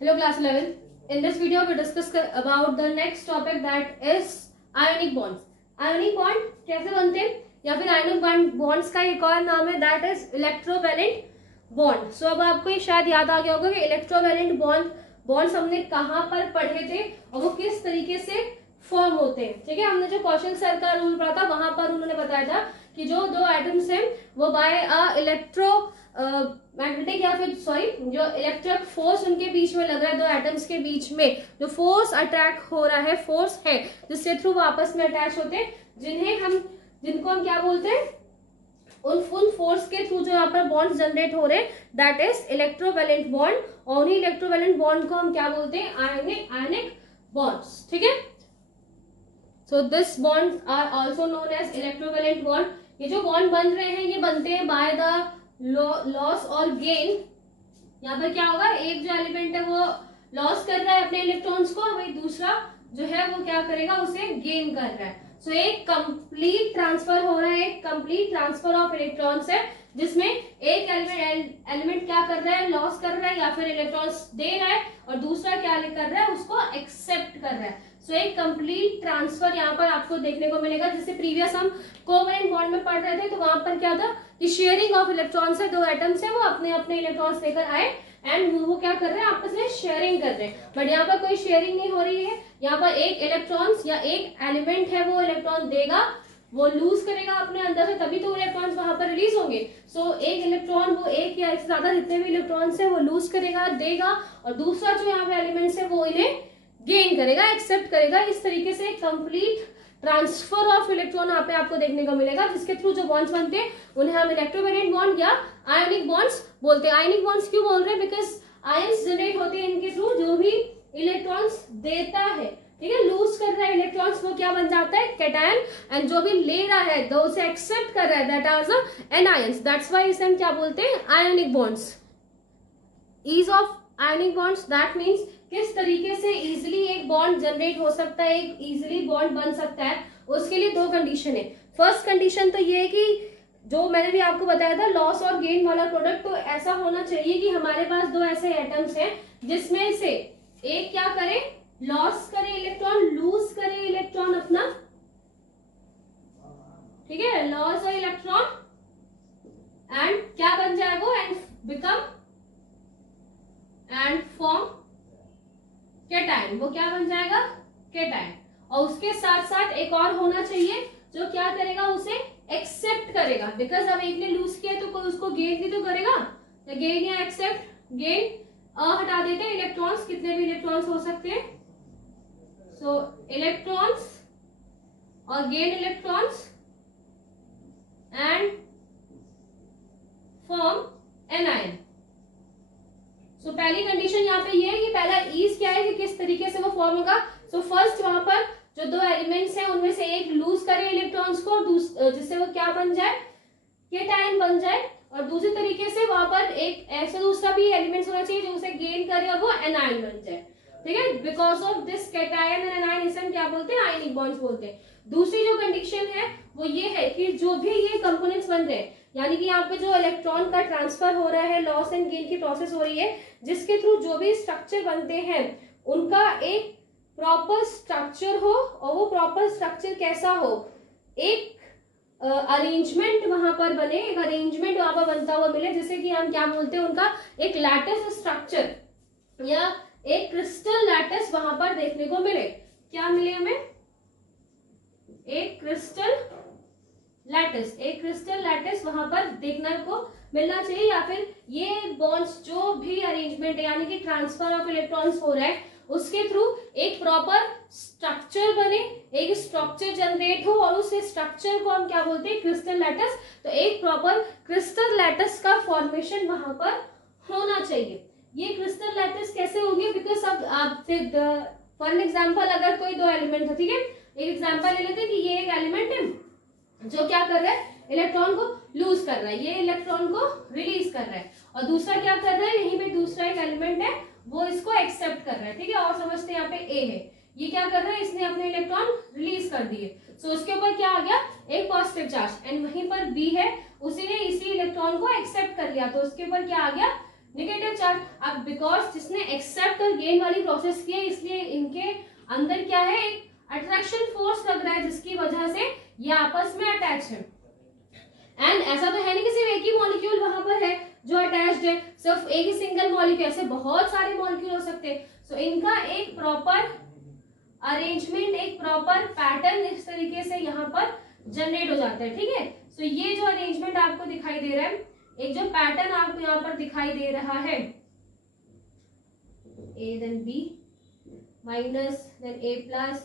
Hello class 11. In this video we discuss about the next topic that is ionic bonds. Ionic bond कैसे बनते हैं या फिर ionic bonds का एक और नाम है that is electrovalent bond. So अब आपको ये शायद याद आ गया होगा कि electrovalent bonds हमने कहाँ पर पढ़े थे और वो किस तरीके से फॉर्म होते हैं. ठीक है, हमने जो कौशल सर का रूल पढ़ा था वहां पर उन्होंने बताया था कि जो दो एटम्स हैं वो बाय इलेक्ट्रो मैग्नेटिक या फिर जो इलेक्ट्रिक फोर्स उनके बीच में लग रहा है, दो एटम्स के बीच में जो फोर्स अटैक हो रहा है, फोर्स है जिससे थ्रू वो आपस में अटैच होते हैं, जिनको हम क्या बोलते हैं, उन फोर्स के थ्रू जो यहाँ पर बॉन्ड्स जनरेट हो रहे हैं दैट इज इलेक्ट्रोवैलेंट बॉन्ड. और उन्हीं इलेक्ट्रोवैलेंट बॉन्ड को हम क्या बोलते हैं, आयनिक बॉन्ड्स. ठीक है, so this bonds are also known as electrovalent bond. ये जो बॉन्ड बन रहे हैं ये बनते हैं बाय द लॉस और गेन. यहाँ पर क्या होगा, एक जो एलिमेंट है वो लॉस कर रहा है अपने इलेक्ट्रॉन्स को, वही दूसरा जो है वो क्या करेगा, उसे गेन कर रहा है. सो एक कंप्लीट ट्रांसफर हो रहा है, एक कंप्लीट ट्रांसफर ऑफ इलेक्ट्रॉन्स है जिसमें एक एलिमेंट क्या कर रहा है, लॉस कर रहा है या फिर इलेक्ट्रॉन्स दे रहा है और दूसरा क्या कर रहा है, उसको एक्सेप्ट कर रहा है. सो एक कंप्लीट ट्रांसफर यहाँ पर आपको देखने को मिलेगा. जैसे प्रीवियस हम कोवेलेंट बॉन्ड में पढ़ रहे थे तो वहां पर क्या था कि शेयरिंग ऑफ इलेक्ट्रॉन्स है, दो एटम्स है वो अपने अपने इलेक्ट्रॉन्स लेकर आए एंड वो क्या कर रहे हैं, आपस में शेयरिंग कर रहे हैं. बट यहाँ पर कोई शेयरिंग नहीं हो रही है. यहाँ पर एक इलेक्ट्रॉन्स या एक एलिमेंट है वो इलेक्ट्रॉन देगा, वो लूज करेगा अपने अंदर से, तभी तो इलेक्ट्रॉन्स वहां पर रिलीज होंगे. सो एक इलेक्ट्रॉन वो एक या इससे ज्यादा जितने भी इलेक्ट्रॉन्स है वो लूज करेगा, देगा, और दूसरा जो यहाँ पे एलिमेंट्स है वो इन्हें गेन करेगा, एक्सेप्ट करेगा. इस तरीके से कंप्लीट ट्रांसफर ऑफ इलेक्ट्रॉन यहाँ पे आपको देखने को मिलेगा, जिसके थ्रू जो बॉन्ड्स बनते हैं उन्हें हम इलेक्ट्रोवैलेंट बॉन्ड या आयनिक बॉन्ड्स बोलते हैं. आयनिक बॉन्ड्स क्यों बोल रहे हैं, बिकॉज आयंस जनरेट होते हैं इनके थ्रू. जो भी इलेक्ट्रॉन्स देता है, ठीक है, लूज कर रहा है इलेक्ट्रॉन्स, वो क्या बन जाता है, कैटायन. एंड जो भी ले रहा है दो उसे एक्सेप्ट कर रहा है, that are the anions. That's why इसे हम क्या बोलते हैं, ionic bonds. Ease of ionic bonds that means किस तरीके से इजिली एक बॉन्ड जनरेट हो सकता है, एक इजिली बॉन्ड बन सकता है. उसके लिए दो कंडीशन है. फर्स्ट कंडीशन तो ये है कि जो मैंने भी आपको बताया था लॉस और गेन वाला प्रोडक्ट, तो ऐसा होना चाहिए कि हमारे पास दो ऐसे एटम्स हैं जिसमें से एक क्या करे, लॉस करे इलेक्ट्रॉन, लूज करे इलेक्ट्रॉन अपना, ठीक है, लॉस और इलेक्ट्रॉन एंड क्या बन जाए वो, and become and form cation. वो क्या बन जाएगा, कैटायन. और उसके साथ साथ एक और होना चाहिए जो क्या करेगा, उसे एक्सेप्ट करेगा. बिकॉज अब एक ने लूज किया तो कोई उसको गेन भी तो करेगा, गेन या एक्सेप्ट. गेन हटा देते हैं, इलेक्ट्रॉन्स कितने भी इलेक्ट्रॉन्स हो सकते हैं. सो इलेक्ट्रॉन्स और gain electrons and form anion. So पहली कंडीशन यहाँ पे ये है कि पहला ईज क्या है कि किस तरीके से वो फॉर्म होगा. सो फर्स्ट वहां पर जो दो एलिमेंट्स हैं उनमें से एक लूज करे इलेक्ट्रॉन्स को, जिससे वो क्या बन जाए, कैटायन बन जाए. और दूसरी तरीके से वहां पर एक ऐसा दूसरा भी एलिमेंट होना चाहिए जो उसे गेन करे और वो एनायन बन जाए. ठीक है, because of this cation and anion इसे हम क्या बोलते हैं, आयनिक बॉन्ड्स बोलते हैं. दूसरी जो कंडीशन है वो ये है कि जो भी ये कंपोनेंट्स बन रहे हैं, यानी कि यहाँ पे जो इलेक्ट्रॉन का ट्रांसफर हो रहा है, लॉस एंड गेन की प्रोसेस हो रही है, जिसके थ्रू जो भी स्ट्रक्चर बनते हैं उनका एक प्रॉपर स्ट्रक्चर हो. और वो प्रॉपर स्ट्रक्चर कैसा हो, एक अरेंजमेंट वहां पर बने, एक अरेंजमेंट वहां पर बनता हुआ मिले, जैसे कि हम क्या बोलते हैं, उनका एक लैटिस स्ट्रक्चर या एक क्रिस्टल लैटिस वहां पर देखने को मिले. क्या मिले हमें, एक क्रिस्टल लैटिस, एक क्रिस्टल लैटिस वहां पर देखने को मिलना चाहिए. या फिर ये बॉन्ड्स जो भी अरेंजमेंट है, यानी कि ट्रांसफर ऑफ इलेक्ट्रॉन्स हो रहा है, उसके थ्रू एक प्रॉपर स्ट्रक्चर बने, एक स्ट्रक्चर जनरेट हो और उस स्ट्रक्चर को हम क्या बोलते हैं, क्रिस्टल लैटिस. तो एक प्रॉपर क्रिस्टल लैटिस का फॉर्मेशन वहां पर होना चाहिए. ये क्रिस्टल लैटिस कैसे होगी, बिकॉज अब आप फॉर एन एग्जाम्पल अगर कोई दो एलिमेंट है, ठीक है, एक एग्जाम्पल ले लेते हैं कि ये एक एलिमेंट है जो क्या कर रहा है, इलेक्ट्रॉन को लूज कर रहा है, ये इलेक्ट्रॉन को रिलीज कर रहा है, और दूसरा क्या कर रहा है, यहीं पे दूसरा एक एलिमेंट है वो इसको एक्सेप्ट कर रहा है. ठीक है, और समझते हैं यहाँ पे ए है, ये क्या कर रहा है, इसने अपने इलेक्ट्रॉन रिलीज कर दिए. सो उसके ऊपर क्या आ गया, एक पॉजिटिव चार्ज, एंड वहीं पर बी है, उसी ने इसी इलेक्ट्रॉन को एक्सेप्ट कर लिया, तो उसके ऊपर क्या आ गया, नेगेटिव चार्ज। अब बिकॉज जिसने एक्सेप्ट और गेन वाली प्रोसेस की है, इसलिए इनके अंदर क्या है, एक अट्रैक्शन फोर्स लग रहा है, जिसकी वजह से ये आपस में अटैच है। एंड ऐसा तो है नहीं कि सिर्फ एक ही मॉलिक्यूल वहां पर है जो अटैच्ड है, सिर्फ एक ही सिंगल मॉलिक्यूल, ऐसे बहुत सारे मॉलिक्यूल हो सकते हैं। सो इनका एक प्रॉपर अरेंजमेंट, एक प्रॉपर पैटर्न इस तरीके से यहाँ पर जनरेट हो जाता है, ठीक है। सो ये जो अरेंजमेंट आपको दिखाई दे रहा है, एक जो पैटर्न आपको यहाँ पर दिखाई दे रहा है, A then B minus then A plus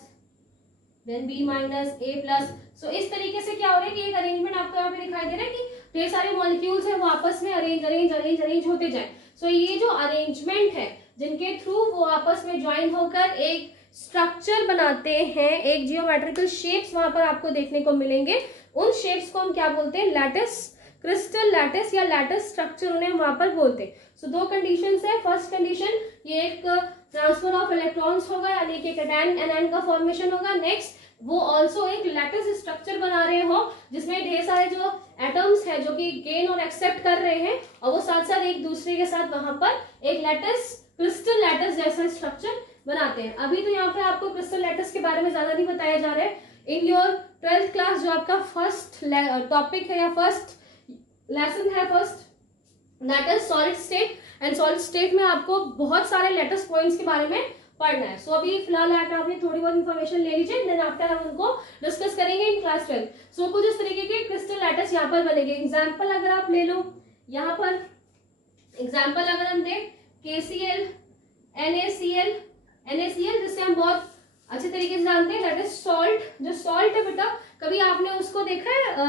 then B minus A plus. So इस तरीके से क्या हो रहा है कि एक अरेंजमेंट आपको यहाँ पे दिखाई दे रहा है कि ढेर सारे मॉलिक्यूल्स हैं वो आपस में अरेंज होते जाए। सो ये जो अरेंजमेंट है जिनके थ्रू वो आपस में ज्वाइन होकर एक स्ट्रक्चर बनाते हैं, एक जियोमेट्रिकल शेप्स वहां पर आपको देखने को मिलेंगे। उन शेप्स को हम क्या बोलते हैं, लैटिस, क्रिस्टल लैटिस या लैटिस स्ट्रक्चर उन्हें वहां पर बोलते हैं। सो दो कंडीशंस है। फर्स्ट कंडीशन, ये एक ट्रांसफर ऑफ इलेक्ट्रॉन्स होगा, यानी कि कैटायन एनायन का फॉर्मेशन होगा। नेक्स्ट, वो ऑल्सो एक लैटिस स्ट्रक्चर बना रहे हो जिसमें ढेर सारे जो एटम्स है जो कि गेन और एक्सेप्ट कर रहे हैं, और वो साथ साथ एक दूसरे के साथ वहां पर एक लैटिस, क्रिस्टल लैटिस जैसा स्ट्रक्चर बनाते हैं। अभी तो यहाँ पे आपको क्रिस्टल लैटिस के बारे में ज्यादा नहीं बताया जा रहा है। इन योर 12th क्लास जो आपका फर्स्ट टॉपिक है या फर्स्ट लेसन है, first that is solid state, and solid state में आपको बहुत सारे लैटिस पॉइंट्स के बारे में पढ़ना है। सो अभी फिलहाल आपने थोड़ी बहुत इन्फॉर्मेशन ले लीजिए, देन आफ्टर हम उनको डिस्कस करेंगे इन क्लास 12। सो कुछ इस तरीके के क्रिस्टल लैटिस यहाँ पर बनेंगे। एग्जाम्पल अगर आप ले लो, यहाँ पर एग्जाम्पल अगर हम दें KCl, NaCl, जिससे हम बहुत अच्छे तरीके से जानते हैं, दैट इज सॉल्ट। जो सॉल्ट है बेटा, कभी आपने उसको देखा है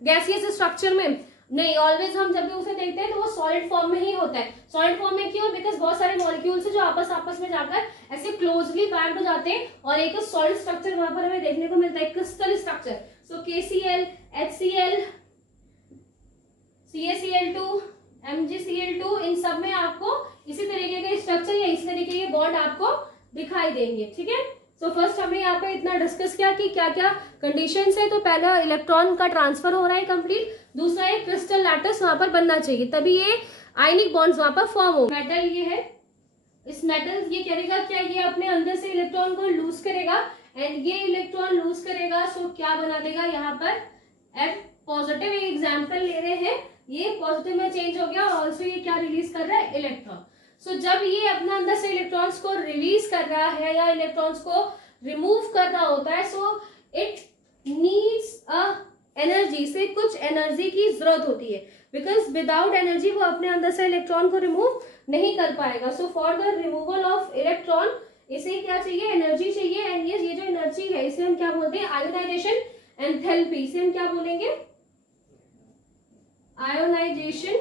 गैसियस स्ट्रक्चर में? नहीं, ऑलवेज हम जब भी उसे देखते हैं तो वो सॉलिड फॉर्म में ही होता है। सॉलिड फॉर्म में क्यों? बिकॉज बहुत सारे मॉलिक्यूल्स है जो आपस में जाकर ऐसे क्लोजली पैक्ड हो जाते हैं और एक सॉलिड स्ट्रक्चर वहां पर हमें देखने को मिलता है, क्रिस्टल स्ट्रक्चर। सो KCl, HCl, CaCl2, MgCl2, इन सब में आपको इसी तरीके के स्ट्रक्चर या इसी तरीके के बॉन्ड आपको दिखाई देंगे, ठीक है। सो फर्स्ट हमने यहाँ पे इतना डिस्कस किया कि क्या क्या कंडीशंस है। तो पहला, इलेक्ट्रॉन का ट्रांसफर हो रहा है कंप्लीट। दूसरा, एक क्रिस्टल लैटिस वहां पर बनना चाहिए, तभी ये आयनिक बॉन्ड्स वहां पर फॉर्म हो। मेटल ये है, इस मेटल ये करेगा क्या, ये अपने अंदर से इलेक्ट्रॉन को लूज करेगा, एंड ये इलेक्ट्रॉन लूज करेगा, सो क्या बना देगा यहाँ पर F पॉजिटिव। एक एग्जाम्पल ले रहे हैं, ये पॉजिटिव में चेंज हो गया, ऑल्सो ये क्या रिलीज कर रहा है, इलेक्ट्रॉन। सो जब ये अपने अंदर से इलेक्ट्रॉन्स को रिलीज कर रहा है या इलेक्ट्रॉन्स को रिमूव कर रहा होता है, so it needs a energy, से कुछ एनर्जी की जरूरत होती है, बिकॉज विदाउट एनर्जी वो अपने अंदर से इलेक्ट्रॉन को रिमूव नहीं कर पाएगा। So for the removal of electron इसे क्या चाहिए, एनर्जी चाहिए। एंड ये जो एनर्जी है इसे हम क्या बोलते हैं, आयोनाइजेशन एंथैल्पी। इसे हम क्या बोलेंगे, आयोनाइजेशन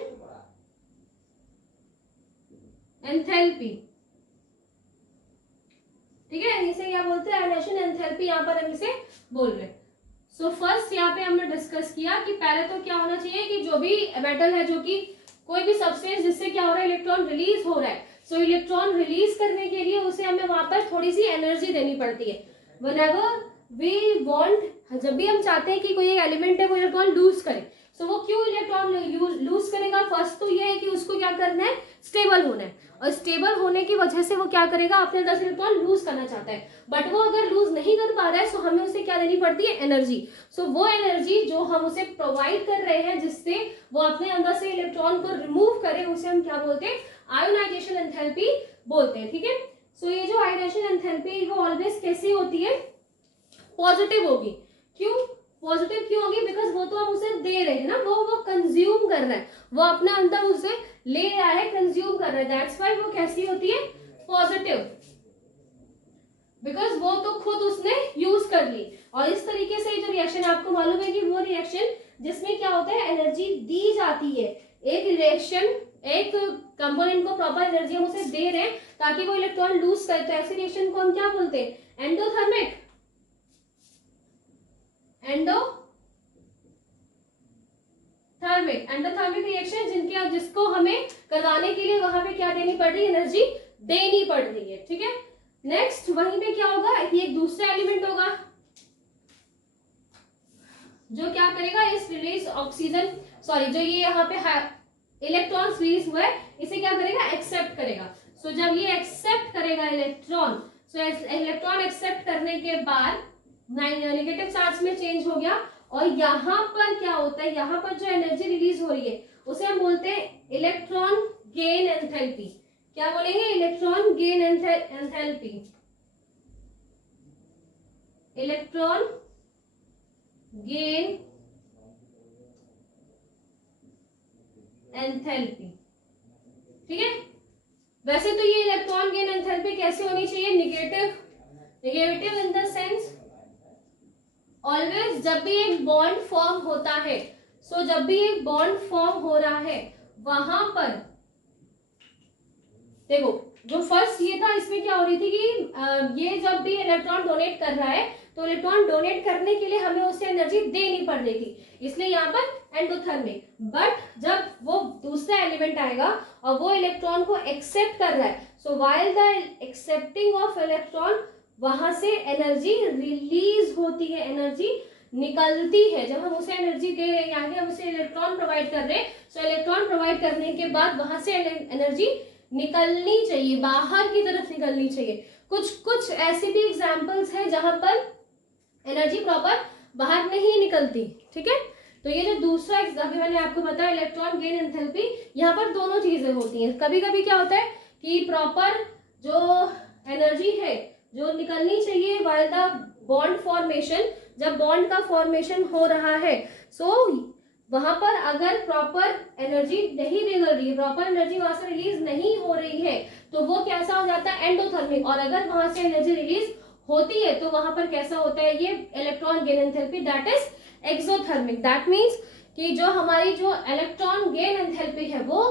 एंथैल्पी, ठीक है। इसे क्या बोलते हैं, आयोनाइजेशन एंथैल्पी, यहाँ पर हम इसे बोल रहे हैं। सो फर्स्ट यहाँ पे हमने डिस्कस किया कि पहले तो क्या होना चाहिए कि जो भी मेटल है, जो कि कोई भी सब्सटेंस जिससे क्या हो रहा है, इलेक्ट्रॉन रिलीज हो रहा है, सो इलेक्ट्रॉन रिलीज करने के लिए उसे हमें वहां पर थोड़ी सी एनर्जी देनी पड़ती है। व्हेनेवर वी वांट, जब भी हम चाहते हैं कि कोई एक एलिमेंट है वो इलेक्ट्रॉन लूज करे, सो वो क्यों इलेक्ट्रॉन लूज करेगा, फर्स्ट तो ये है कि उसको क्या करना है, स्टेबल होना है, और स्टेबल होने की वजह से वो क्या करेगा, अपने अंदर से इलेक्ट्रॉन लूज करना चाहता है, बट वो अगर लूज नहीं कर पा रहा है, सो हमें उसे क्या देनी पड़ती है, एनर्जी। सो वो एनर्जी जो हम उसे प्रोवाइड कर रहे हैं जिससे वो अपने अंदर से इलेक्ट्रॉन को रिमूव करे, उसे हम क्या बोलते हैं, आयोनाइजेशन एंथैल्पी बोलते हैं, ठीक है। सो ये जो आयोनाइजेशन एंथैल्पी वो ऑलवेज कैसी होती है, पॉजिटिव होगी। क्यों पॉजिटिव क्यों होगी, बिकॉज वो तो हम उसे दे रहे हैं ना, वो कंज्यूम कर रहा है, वो अपने अंदर उसे ले रहा है, कंज्यूम कर रहा है, दैट्स व्हाई वो कैसी होती है, पॉजिटिव, बिकॉज वो तो खुद उसने यूज कर ली। और इस तरीके से जो रिएक्शन आपको मालूम है कि वो रिएक्शन जिसमें क्या होता है, एनर्जी दी जाती है, एक रिएक्शन, एक कंपोनेंट को प्रॉपर एनर्जी हम उसे दे रहे हैं ताकि वो इलेक्ट्रॉन लूज करे, तो ऐसी रिएक्शन को हम क्या बोलते हैं, एंडोथर्मिक, एंडोथर्मिक रिएक्शन, जिसको हमें करवाने के लिए वहां पे क्या देनी पड़ रही है, एनर्जी देनी पड़ रही है, ठीक है। नेक्स्ट वहीं पे क्या होगा, ये एक दूसरा एलिमेंट होगा जो क्या करेगा, इस रिलीज ऑक्सीजन, सॉरी जो ये यहाँ पे इलेक्ट्रॉन रिलीज हुआ है इसे क्या करेगा, एक्सेप्ट करेगा। सो जब ये एक्सेप्ट करेगा इलेक्ट्रॉन, सो इलेक्ट्रॉन एक्सेप्ट करने के बाद नेगेटिव चार्ज में चेंज हो गया, और यहाँ पर क्या होता है, यहाँ पर जो एनर्जी रिलीज हो रही है उसे हम बोलते हैं इलेक्ट्रॉन गेन एंथैल्पी। क्या बोलेंगे, electron gain enthalpy, electron gain enthalpy. ठीक है, वैसे तो ये इलेक्ट्रॉन गेन एंथैल्पी कैसे होनी चाहिए, negative in the sense always जब भी एक बॉन्ड फॉर्म होता है, सो जब भी एक बॉन्ड फॉर्म हो रहा है वहां पर देखो, जो फर्स्ट ये था इसमें क्या हो रही थी कि ये जब भी इलेक्ट्रॉन डोनेट कर रहा है तो इलेक्ट्रॉन डोनेट करने के लिए हमें उसे एनर्जी देनी पड़ रही थी, इसलिए यहाँ पर एंडोथर्मिक। बट जब वो दूसरा एलिमेंट आएगा और वो इलेक्ट्रॉन को एक्सेप्ट कर रहा है, सो while the accepting of electron, वहां से एनर्जी रिलीज होती है, एनर्जी निकलती है। जब हम उसे एनर्जी दे रहे हैं यानी हम उसे इलेक्ट्रॉन प्रोवाइड कर रहे हैं, सो इलेक्ट्रॉन प्रोवाइड करने के बाद वहां से एनर्जी निकलनी चाहिए, बाहर की तरफ निकलनी चाहिए। कुछ ऐसे भी एग्जांपल्स हैं जहां पर एनर्जी प्रॉपर बाहर नहीं निकलती। ठीक है, तो ये जो दूसरा अभी मैंने आपको बताया इलेक्ट्रॉन गेन एंथैल्पी, यहाँ पर दोनों चीजें होती हैं। कभी कभी क्या होता है कि प्रॉपर जो एनर्जी है जो निकलनी चाहिए व्हाइल द बॉन्ड फॉर्मेशन, जब बॉन्ड का फॉर्मेशन हो रहा है, सो वहां पर अगर प्रॉपर एनर्जी नहीं निकल रही है, प्रॉपर एनर्जी वहां से रिलीज नहीं हो रही है, तो वो कैसा हो जाता है, एंडोथर्मिक। और अगर वहां से एनर्जी रिलीज होती है तो वहां पर कैसा होता है, ये electron gain enthalpy, that is exothermic. That means कि जो हमारी जो इलेक्ट्रॉन गेन एंथैल्पी है वो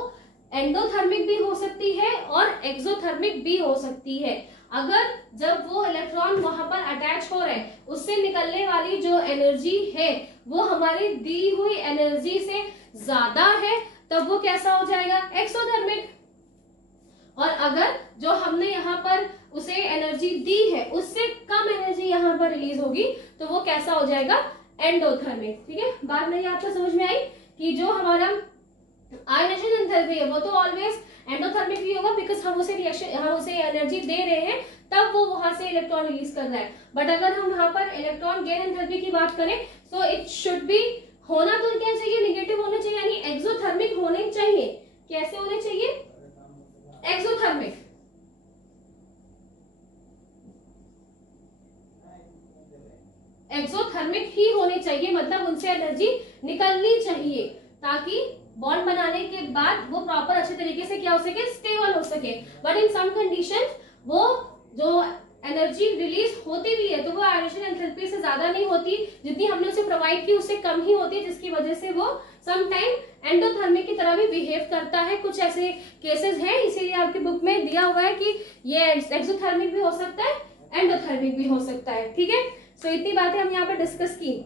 एंडोथर्मिक भी हो सकती है और एक्सोथर्मिक भी हो सकती है। अगर जब वो इलेक्ट्रॉन वहां पर अटैच हो रहे हैं, उससे निकलने वाली जो एनर्जी है वो हमारी दी हुई एनर्जी से ज्यादा है, तब वो कैसा हो जाएगा, एक्सोथर्मिक। और अगर जो हमने यहाँ पर उसे एनर्जी दी है उससे कम एनर्जी यहाँ पर रिलीज होगी तो वो कैसा हो जाएगा, एंडोथर्मिक। ठीक है, बात मेरी आपको समझ में आई कि जो हमारा आयनाइजेशन एंथैल्पी है वो तो ऑलवेज एंडोथर्मिक ही होगा, बिकॉज हम उसे एनर्जी दे रहे हैं तब वो वहां से इलेक्ट्रॉन रिलीज कर रहा है। बट अगर हम यहाँ पर इलेक्ट्रॉन गेन एंथैल्पी की बात करें, सो इट शुड बी होना तो क्या चाहिए, निगेटिव होना चाहिए, यानी एक्सोथर्मिक होने चाहिए। कैसे होने चाहिए, एक्सोथर्मिक। एक्सोथर्मिक ही होने चाहिए, मतलब उनसे एनर्जी निकलनी चाहिए ताकि बॉन्ड बनाने के बाद वो प्रॉपर अच्छे तरीके से क्या हो सके, स्टेबल हो सके। बट इन सम कंडीशंस वो जो एनर्जी रिलीज होती भी है तो वो आयनाइजेशन एंथैल्पी से ज्यादा नहीं होती, जितनी हमने उसे प्रोवाइड की उससे कम ही होती है, जिसकी वजह से वो सम टाइम एंडोथर्मिक की तरह भी बिहेव करता है। कुछ ऐसे केसेस हैं, इसीलिए आपकी बुक में दिया हुआ है कि ये एक्सोथर्मिक भी हो सकता है, एंडोथर्मिक भी हो सकता है। ठीक है, सो इतनी बातें हम यहाँ पे डिस्कस की।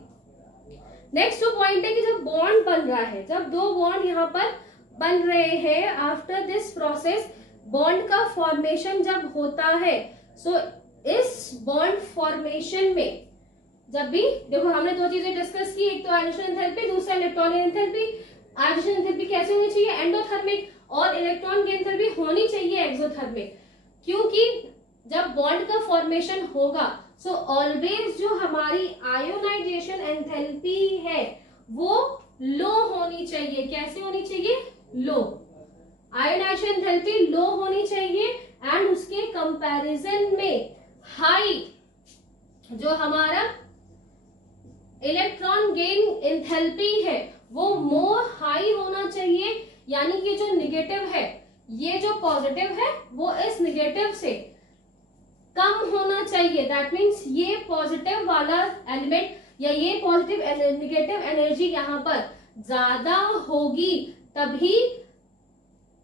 नेक्स्ट जो पॉइंट है कि जब बॉन्ड बन रहा है, जब दो बॉन्ड यहाँ पर बन रहे हैं, आफ्टर दिस प्रोसेस बॉन्ड का फॉर्मेशन जब होता है, सो इस बॉन्ड फॉर्मेशन में जब भी देखो हमने दो चीजें डिस्कस की, एक तो आयनाइजेशन एंथैल्पी, दूसरा electron gain enthalpy. Ionization enthalpy कैसे होनी चाहिए, एंडोथर्मिक, और इलेक्ट्रॉन गेन एंथैल्पी होनी चाहिए एक्सोथर्मिक। क्योंकि जब बॉन्ड का फॉर्मेशन होगा सो ऑलवेज जो हमारी आयोनाइजेशन एंथैल्पी है वो लो होनी चाहिए। कैसे होनी चाहिए, लो। आयोनाइजेशन एंथैल्पी लो होनी चाहिए एंड उसके कंपैरिजन में हाई जो हमारा इलेक्ट्रॉन गेन एंथैल्पी है वो मोर हाई होना चाहिए, यानी कि जो निगेटिव है, ये जो पॉजिटिव है वो इस निगेटिव से कम होना चाहिए। दैट मीन्स ये पॉजिटिव वाला एलिमेंट या ये पॉजिटिव निगेटिव एनर्जी यहाँ पर ज्यादा होगी तभी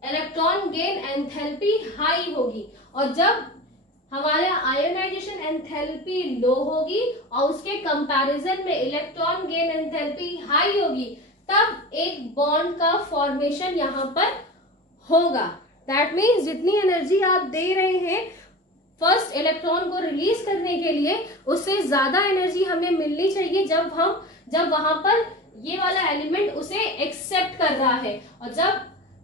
इलेक्ट्रॉन गेन एंथैल्पी हाई होगी। और जब हमारा आयोनाइजेशन एंथैल्पी लो होगी और उसके कंपैरिजन में इलेक्ट्रॉन गेन एंथैल्पी हाई होगी, तब एक बॉन्ड का फॉर्मेशन यहाँ पर होगा। दैट मीन्स जितनी एनर्जी आप दे रहे हैं फर्स्ट इलेक्ट्रॉन को रिलीज करने के लिए, उससे ज्यादा एनर्जी हमें मिलनी चाहिए जब वहां पर ये वाला एलिमेंट उसे एक्सेप्ट कर रहा है। और जब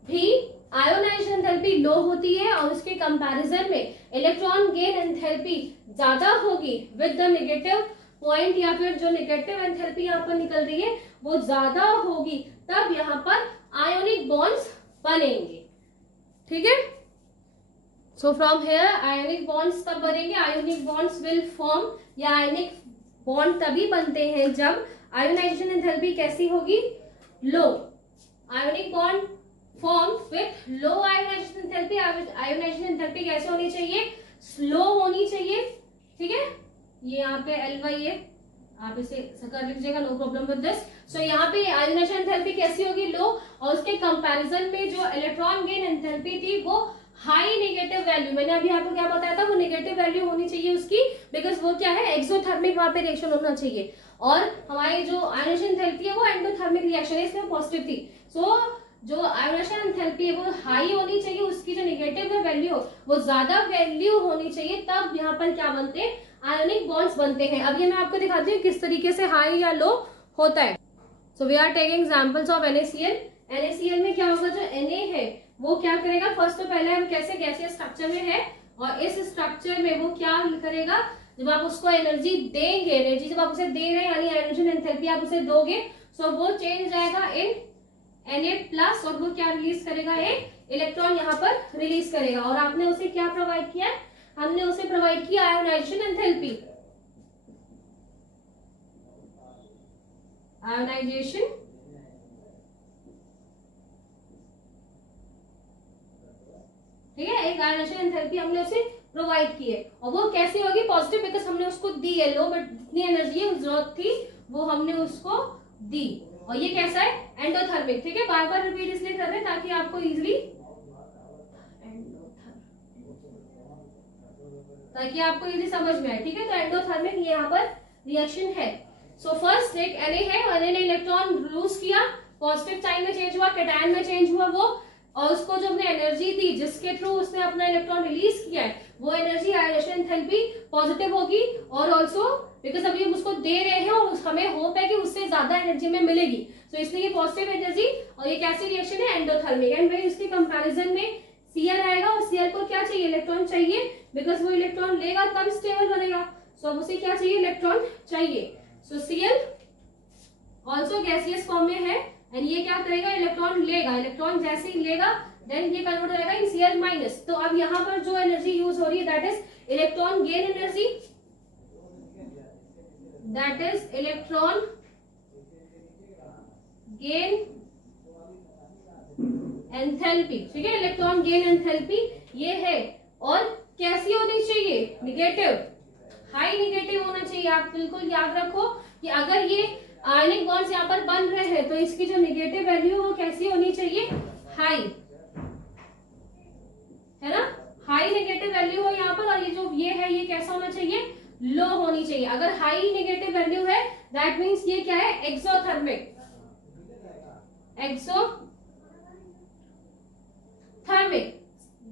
भी आयोनाइजेशन एंथैल्पी लो होती है और उसके कंपैरिजन में इलेक्ट्रॉन गेन एंथैल्पी ज्यादा होगी विद द नेगेटिव पॉइंट, या फिर जो नेगेटिव एंथैल्पी यहाँ पर निकल रही है वो ज्यादा होगी, तब यहाँ पर आयोनिक बॉन्ड्स बनेंगे। ठीक है, so from here ionic bonds तब बनेंगे, आयोनिक बॉन्ड्स विल फॉर्म, या आयोनिक बॉन्ड तभी बनते हैं जब आयोनाइजेशन एंथैल्पी कैसी होगी, low. Ionic bond form with low ionization enthalpy. Ionization enthalpy कैसे होनी चाहिए, स्लो होनी चाहिए। ठीक है, ये यहाँ पे LY है, आप इसे कर लीजिएगा, नो प्रॉब्लम विद दिस। सो यहाँ पे आयोनाइजेशन एंथैल्पी कैसी होगी, लो, और उसके कंपैरिजन में जो इलेक्ट्रॉन गेन एंथैल्पी थी वो हाई नेगेटिव वैल्यू, मैंने अभी आपको क्या बताया था, वो नेगेटिव वैल्यू होनी चाहिए उसकी, बिकॉज वो क्या है, एक्सोथर्मिक वहां पे रिएक्शन होना चाहिए, और हमारी जो आयोनाइजेशन एंथैल्पी है वो एंडोथर्मिक रिएक्शन है, इसमें पॉजिटिव थी। सो जो आयोनाइजेशन एंथैल्पी है वो हाई होनी चाहिए, उसकी जो नेगेटिव है वैल्यू वो ज्यादा वैल्यू होनी चाहिए, तब यहाँ पर क्या बनते हैं, आयोनिक बॉन्ड्स बनते हैं। अब ये मैं आपको दिखाती हूँ किस तरीके से हाई या लो होता है। So we are taking examples of NaCl। NaCl में क्या होगा, जो Na है वो क्या करेगा, फर्स्ट तो पहले हम कैसे गैसीय स्ट्रक्चर में है, और इस स्ट्रक्चर में वो क्या करेगा, जब आप उसको एनर्जी देंगे, एनर्जी जब आप उसे दे रहे हैं यानी आयोनाइजेशन एंथैल्पी आप उसे दोगे, सो वो चेंज जाएगा इन Na+, और वो क्या रिलीज करेगा, एक इलेक्ट्रॉन यहाँ पर रिलीज करेगा, और आपने उसे क्या प्रोवाइड किया, हमने उसे प्रोवाइड किया आयोनाइजेशन एंथैल्पी। आयोनाइजेशन ठीक है, एक आयोनाइजेशन एंथैल्पी हमने उसे प्रोवाइड की है, और वो कैसी होगी, पॉजिटिव, बिकॉज हमने उसको दी है लो, बट जितनी एनर्जी है जरूरत थी वो हमने उसको दी, और ये कैसा है, एंडोथर्मिक। ठीक है, बार बार रिपीट इसलिए कर रहे हैं ताकि आपको इजीली समझ में आए। ठीक है, तो एंडोथर्मिक ये यहाँ पर रिएक्शन है। सो फर्स्ट एक Na है, और Na ने इलेक्ट्रॉन लूज किया, पॉजिटिव साइन में चेंज हुआ, कैटायन में चेंज हुआ वो, और उसको जो हमने एनर्जी दी जिसके थ्रू उसने अपना इलेक्ट्रॉन रिलीज किया है, वो एनर्जी आयोनाइजेशन एंथैल्पी पॉजिटिव होगी, और ऑल्सो बिकॉज अभी हम उसको दे रहे हैं और हमें होप है कि उससे ज्यादा एनर्जी में मिलेगी, तो इसलिए ये पॉजिटिव एनर्जी, और ये कैसी रिएक्शन है, एंडोथर्मिक। एंड वही उसके कंपैरिजन में Cl आएगा, और Cl को क्या चाहिए, इलेक्ट्रॉन चाहिए, बिकॉज वो इलेक्ट्रॉन लेगा तब स्टेबल बनेगा, सो अब उसे क्या चाहिए, इलेक्ट्रॉन चाहिए। सो Cl ऑल्सो गैसियस फॉर्म में है, एंड ये क्या करेगा, इलेक्ट्रॉन लेगा, इलेक्ट्रॉन जैसे ही लेगा देन ये कन्वर्ट हो जाएगा इन Cl-। तो अब यहाँ पर जो एनर्जी यूज हो रही है that is electron gain energy, that is electron gain enthalpy. ठीक है, इलेक्ट्रॉन गेन एंथैल्पी ये है, और कैसी होनी चाहिए, निगेटिव, हाई नेगेटिव होना चाहिए। आप बिल्कुल याद रखो कि अगर ये आयनिक बॉन्ड्स यहाँ पर बन रहे हैं तो इसकी जो नेगेटिव वैल्यू वो कैसी होनी चाहिए, हाई, है ना, हाई नेगेटिव वैल्यू हो यहाँ पर, और ये जो ये है ये कैसा होना चाहिए, लो होनी चाहिए। अगर हाई नेगेटिव वैल्यू है दैट मीन्स ये क्या है, एक्सोथर्मिक,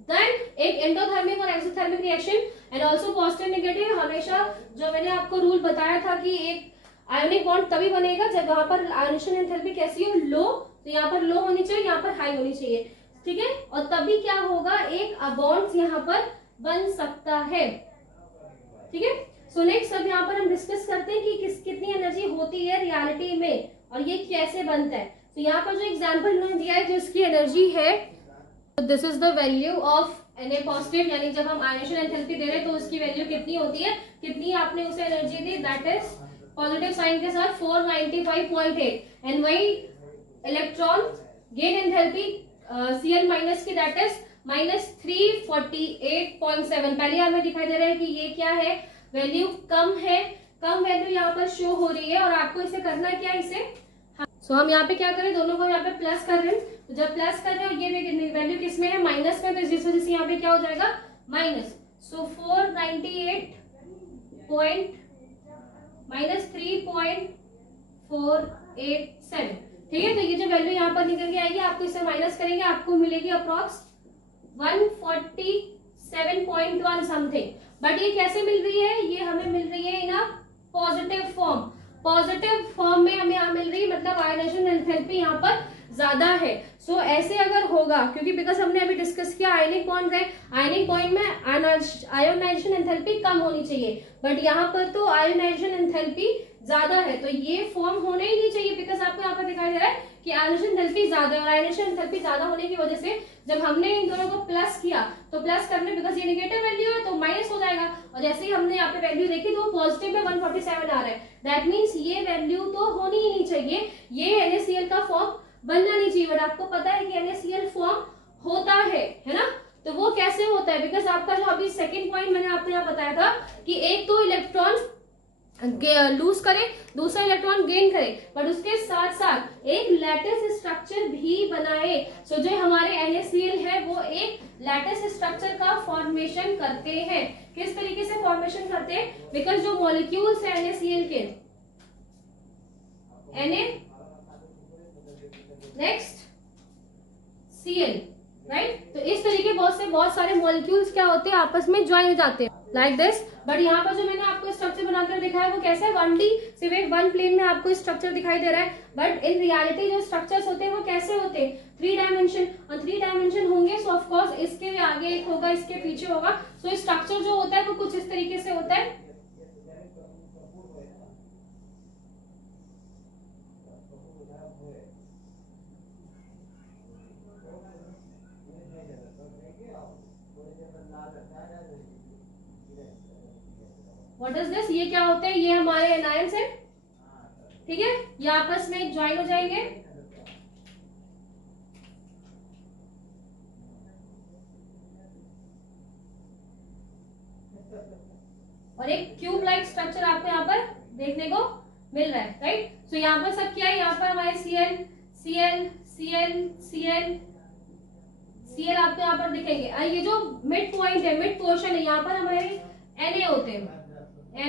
देन एक एंडोथर्मिक और exothermic reaction, and also positive negative. हमेशा जो मैंने आपको रूल बताया था कि एक आयोनिक बॉन्ड तभी बनेगा जब वहां पर आयोनाइजेशन एंथैल्पी कैसी हो, लो, तो यहाँ पर लो होनी चाहिए, यहाँ पर हाई होनी चाहिए। ठीक है, और तभी क्या होगा, एक बॉन्ड यहाँ पर बन सकता है। ठीक है, सो नेक्स्ट अब यहाँ पर हम डिस्कस करते हैं कि कितनी एनर्जी होती है रियलिटी में और ये कैसे बनता है। तो यहाँ पर जो एग्जाम्पल उन्होंने दिया है जो इसकी एनर्जी है, this is the value of Na positive, यानी जब हम आयोनाइजेशन एंथैल्पी दे रहे हैं तो उसकी वैल्यू कितनी होती है, कितनी आपने उसे एनर्जी दी, दैट इज पॉजिटिव साइन के साथ 495.8, एंड वही इलेक्ट्रॉन गेन एंथैल्पी Cl- की दैट इज -348.7। पहले हमें दिखाई दे रहा है कि ये क्या है, वैल्यू कम है, कम वैल्यू यहाँ पर शो हो रही है, और आपको इसे करना क्या है, इसे सो हम यहाँ पे क्या करें, दोनों को यहाँ पे प्लस कर रहे हैं, तो जब प्लस कर रहे हो ये वैल्यू किस में है, माइनस में, तो इस वजह से यहाँ पे क्या हो जाएगा, माइनस। सो 498 3.487। ठीक है, तो ये जो वैल्यू यहाँ पर निकल के आएगी, आपको इसे माइनस करेंगे, आपको मिलेगी अप्रॉक्स 147.1 समथिंग। बट ये कैसे मिल रही है, ये हमें मिल रही है in a positive form, positive form में हमें यहाँ मिल रही है, मतलब आयोनाइजेशन एंथैल्पी यहाँ पर ज्यादा है। सो ऐसे अगर होगा, क्योंकि बिकॉज हमने अभी डिस्कस किया आयनिक बॉन्ड है, आयनिक बॉन्ड में आयोनाइजेशन एंथैल्पी कम होनी चाहिए, बट यहाँ पर तो आयोनाइजेशन एंथैल्पी ज्यादा है, तो ये फॉर्म होना ही नहीं चाहिए, बिकॉज आपको यहाँ पर दिखाई दे रहा है कि आयोनाइजेशन एंथैल्पी ज्यादा है, और आयोनाइजेशन एंथैल्पी ज्यादा होने की वजह से जब हमने इन दोनों को प्लस किया तो प्लस करने, बिकॉज ये नेगेटिव वैल्यू है तो माइनस हो जाएगा, और जैसे ही हमने यहाँ पे वैल्यू देखी तो पॉजिटिव में 147 आ रहा है, दैट मीन्स ये वैल्यू तो होनी ही नहीं चाहिए, ये NaCl का फॉर्म बनना नहीं चाहिए। बट आपको पता है कि NaCl फॉर्म होता है ना, तो वो कैसे होता है, बिकॉज आपका जो अभी सेकंड पॉइंट मैंने आपको यहाँ बताया था कि एक तो इलेक्ट्रॉन लूज करे, दूसरा इलेक्ट्रॉन गेन करे, बट उसके साथ साथ एक लैटिस स्ट्रक्चर भी बनाए। सो जो हमारे NaCl है वो एक लैटिस स्ट्रक्चर का फॉर्मेशन करते हैं। किस तरीके से फॉर्मेशन करते हैं, बिकॉज जो मॉलिक्यूल्स है NaCl के, Na नेक्स्ट Cl, राइट, तो इस तरीके बहुत सारे मॉलिक्यूल्स क्या होते हैं, आपस में ज्वाइन हो जाते हैं लाइक दिस। बट यहाँ पर जो मैंने आपको स्ट्रक्चर बनाकर दिखाया वो कैसा है, 1D, सिर्फ एक वन प्लेन में आपको स्ट्रक्चर दिखाई दे रहा है, बट इन रियलिटी जो स्ट्रक्चर्स होते हैं वो कैसे होते हैं, 3 डायमेंशन, और 3 डायमेंशन होंगे, सो ऑफ कोर्स इसके आगे एक होगा, इसके पीछे होगा, सो स्ट्रक्चर जो होता है वो कुछ इस तरीके से होता है। व्हाट इज दिस, ये क्या होते हैं, ये हमारे एनायंस है, ठीक है, ये आपस में ज्वाइन हो जाएंगे, और एक क्यूब लाइक स्ट्रक्चर आपको यहाँ पर देखने को मिल रहा है, राइट। सो यहाँ पर सब क्या है, यहाँ पर हमारे Cl Cl Cl Cl Cl आपको यहाँ पर दिखेंगे, ये जो मिड पॉइंट है, मिड पोर्शन है, यहाँ पर हमारे Na होते हैं, Na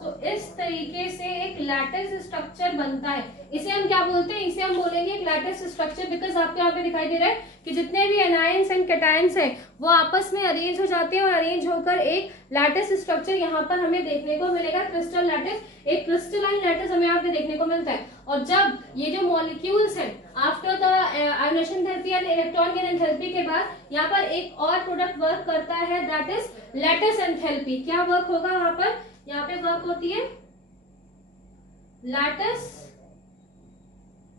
तो इस तरीके से एक लैटिस स्ट्रक्चर बनता है, इसे हम क्या बोलते हैं, इसे हम बोलेंगे एक लैटिस स्ट्रक्चर, बिकॉज आपको यहाँ पे दिखाई दे रहा है कि जितने भी एनायंस एंड कैटायंस हैं वो आपस में अरेंज हो जाते हैं, और अरेंज होकर एक लैटिस स्ट्रक्चर यहाँ पर हमें देखने को मिलेगा, क्रिस्टल लैटिस, एक क्रिस्टलाइन लैटिस हमें यहाँ पे देखने को मिलता है। और जब ये जो मॉलिक्यूल्स हैं after the ionisation enthalpy and electron gain enthalpy के बाद यहाँ पर एक और प्रोडक्ट वर्क करता है, दैट इज लैटिस एंथैल्पी। क्या वर्क होगा वहां पर, यहाँ पे वर्क होती है लैटिस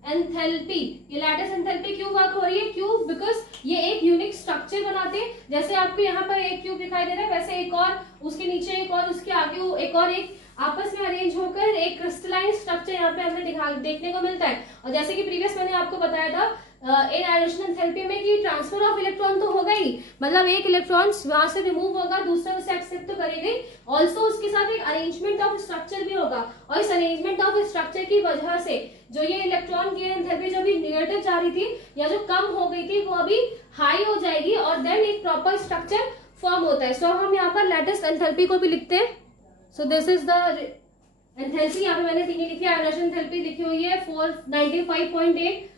एंथैल्पी। ये लैटिस एंथैल्पी क्यों वर्क हो रही है, क्यों, बिकॉज ये एक यूनिक स्ट्रक्चर बनाते हैं, जैसे आपको यहाँ पर एक क्यूब दिखाई दे रहा है, वैसे एक और उसके नीचे एक और उसके आगे एक और एक आपस में अरेंज होकर एक क्रिस्टलाइन स्ट्रक्चर यहाँ पे हमें देखने को मिलता है। और जैसे कि प्रीवियस मैंने आपको बताया था इन आयोनाइजेशन एंथैल्पी में कि ट्रांसफर ऑफ इलेक्ट्रॉन तो होगा ही, मतलब एक इलेक्ट्रॉन वहां से रिमूव होगा, दूसरा उसे एक्सेप्ट तो करेगा ही, ऑल्सो उसके साथ एक अरेंजमेंट ऑफ स्ट्रक्चर भी होगा, और इस अरेंजमेंट ऑफ स्ट्रक्चर की वजह से जो ये इलेक्ट्रॉन गेन एंथैल्पी जो भी नेगेटिव जा रही थी या जो कम हो गई थी वो अभी हाई हो जाएगी, और देन एक प्रॉपर स्ट्रक्चर फॉर्म होता है। सो हम यहाँ पर लैटिस एंथैल्पी को भी लिखते हैं। So this is the enthalpy, यहाँ पे मैंने तीन लिखी है, आयोनाइजेशन एंथैल्पी लिखी हुई है 495.8,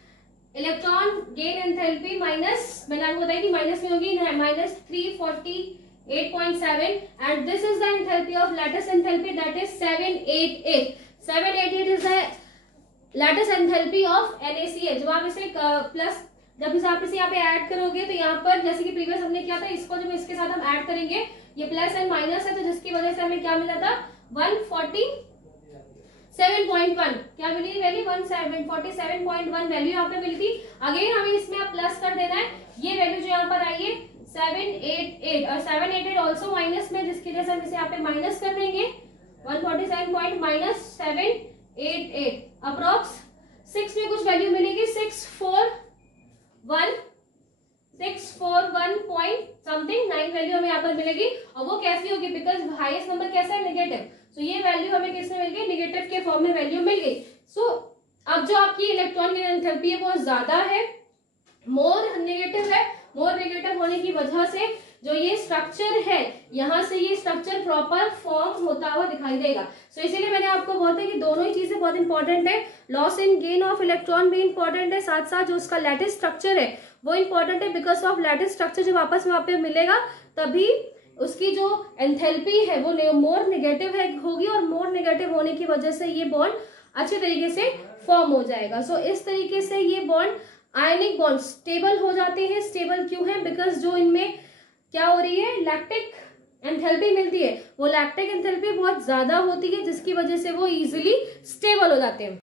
इलेक्ट्रॉन गेन एंथैल्पी माइनस, मैंने आपको बताई थी माइनस में होगी, -348.7, and this is the enthalpy of lattice enthalpy, that is 788। 788 is the lattice enthalpy of NaCl। जब आप इसे प्लस, जब आप इसे यहाँ पे ऐड करोगे तो यहाँ पर जैसे कि प्रीवियस हमने किया था, इसको जब इसके साथ हम ऐड करेंगे, ये प्लस एंड माइनस है, तो जिसकी वजह से हमें क्या मिला था 147.1, क्या मिली वैल्यू 147.1 वैल्यू यहाँ पे मिली थी। अगेन हमें इसमें अब प्लस कर देना है, ये वैल्यू जो यहाँ पर आई है 788, और 788 ऑल्सो माइनस में, जिसकी वजह से हम इसे यहाँ पे माइनस कर देंगे 147 माइनस 788, अप्रोक्स 6 में कुछ वैल्यू मिलेगी 641 पॉइंट समथिंग 9 वैल्यू हमें यहाँ पर मिलेगी, और वो कैसी होगी, बिकॉज हाईएस्ट नंबर कैसा है, नेगेटिव, सो ये वैल्यू हमें किसमें मिल गई, नेगेटिव के फॉर्म में वैल्यू मिल गई। सो अब जो आपकी इलेक्ट्रॉन की एंथैल्पी है वो ज्यादा है, मोर नेगेटिव है, मोर नेगेटिव होने की वजह से जो ये स्ट्रक्चर है यहाँ से ये स्ट्रक्चर प्रॉपर फॉर्म होता हुआ दिखाई देगा। सो इसीलिए मैंने आपको बोला कि दोनों ही चीजें बहुत इंपॉर्टेंट है। Loss and gain of electron भी इंपॉर्टेंट है, साथ साथ जो उसका लैटिस स्ट्रक्चर है वो इंपॉर्टेंट है। बिकॉज ऑफ लैटिस स्ट्रक्चर जब आपस में वहां पे मिलेगा तभी उसकी जो एंथैल्पी है वो मोर नेगेटिव है होगी, और मोर नेगेटिव होने की वजह से ये बॉन्ड अच्छे तरीके से फॉर्म हो जाएगा। सो इस तरीके से ये बॉन्ड आयनिक बॉन्ड स्टेबल हो जाते हैं। स्टेबल क्यों है? बिकॉज जो इनमें क्या हो रही है, लैक्टिक एंथैल्पी मिलती है, वो लैक्टिक एंथैल्पी बहुत ज्यादा होती है जिसकी वजह से वो इजीली स्टेबल हो जाते हैं।